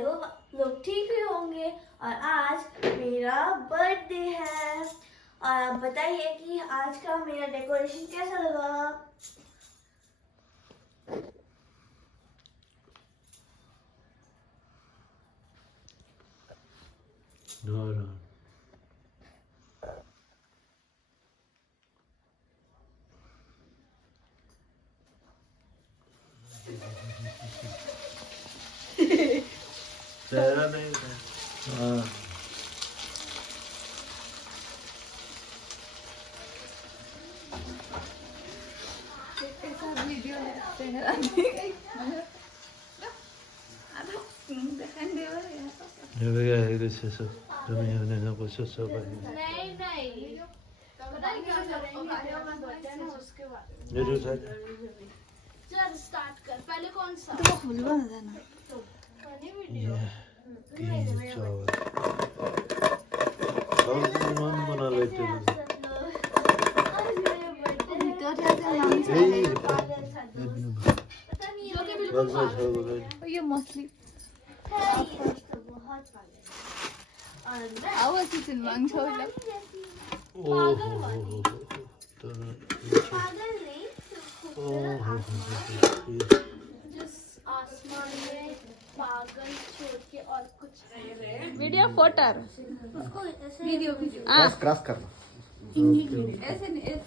I hope लोग ठीक ही होंगे। और आज मेरा बर्थडे है और आप बताइए कि आज का मेरा डेकोरेशन कैसा लगा। चेहरा नहीं हाँ ये कैसे सब तुम्हें उन्हें कुछ सब नहीं पता नहीं क्या करेंगे उसके बाद। ये जो था चल स्टार्ट कर। पहले कौन सा तो फुल बना देना फनी वीडियो चावल चावल मन बना लेते हैं ये मछली बहुत आवाज किचन मांग छोड़ आसमान में पागल छोड़ के और कुछ वीडियो फोटर उसको ऐसे वीडियो क्रॉस करना ऐसे नहीं ऐसे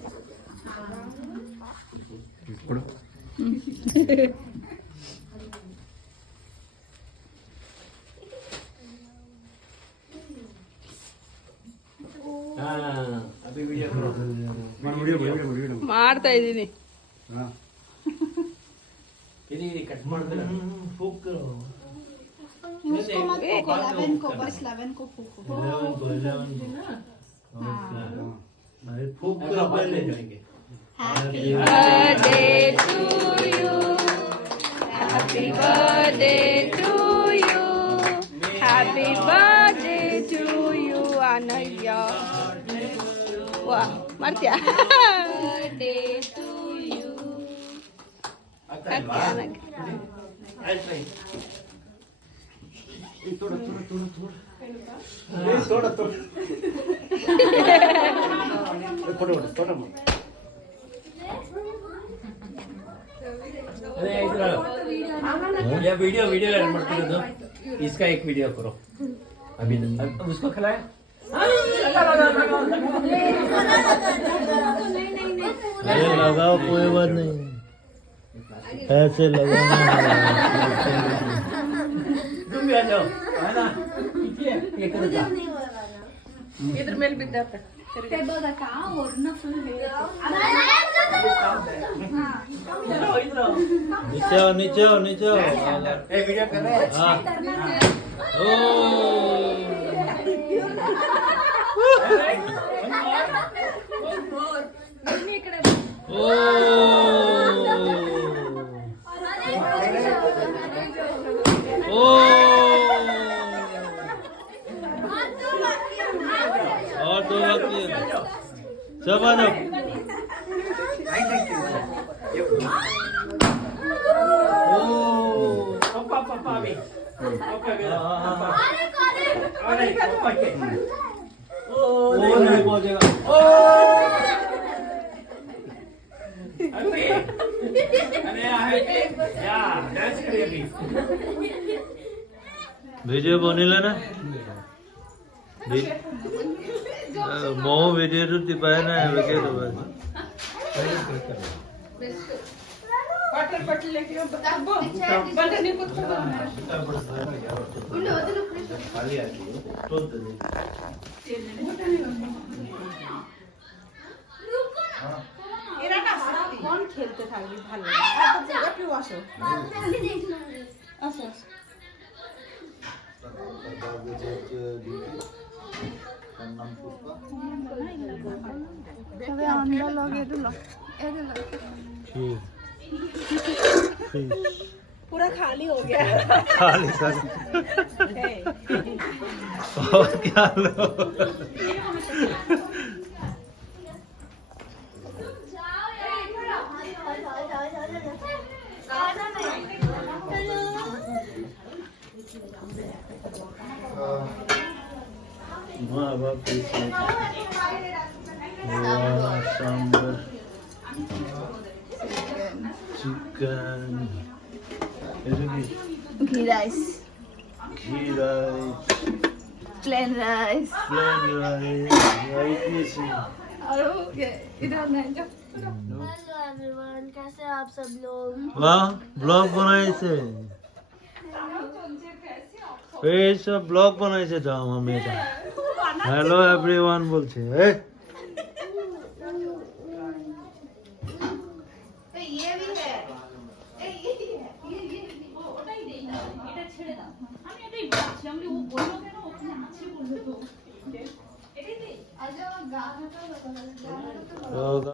अभी वीडियो करो वीडियो ಮಾಡ್ತಾ ಇದೀನಿ ಇದು ಕಟ್ ಮಾಡ್ತೀರಾ ಫೂಕ್ करो उसको मत फूको 11 को बस 11 को फूको 11 अरे फूक करो बाद में जाएंगे happy birthday to you happy birthday to you happy birthday to you Anaya वाह मर्त्या बर्थडे टू यू अचानक थोड़ा अरे इधर ये वीडियो रन ಮಾಡ್ತಿರೋದು इसका एक वीडियो करो अभी अब उसको खिलाए अरे लगाओ कोई बात नहीं ऐसे लगाना तुम भी आ जाओ है ना ये करो इधर मेल बिद्दाता ತೆಗೋದಕ್ಕ ಅವ್ರನ್ನ ಫುಲ್ नीचे आओ ए वीडियो कर रहे हैं हां ओ और दो बाकी सब आ जाओ पापा भी अरे पापा के ओ नहीं पहुंचेगा ओ अरे या डांस करेगी वीडियो बनेला ना मो वीडियो तो दिखाया ना है वके तो बस पटल लेके बता बो बंद नहीं कुछ खाली आ गई तो दे এরা না কোন খেলতে থাকবি ভালো এত একটু বসো আচ্ছা তবে আমরা লগে দিল ठीक पूरा खाली हो गया खाली कर और क्या लो মা বাবা সাম্বার চিকেন এটা কি ঘি রাইস ঘি rice plain rice plain rice rice দিয়েছি हेलो एवरीवन, कैसे हैं आप सब लोग? वाह ব্লগ বানাইছে এই সব ব্লগ বানাইছে যাও আমি এটা হ্যালো এভরিওয়ান বলছে এই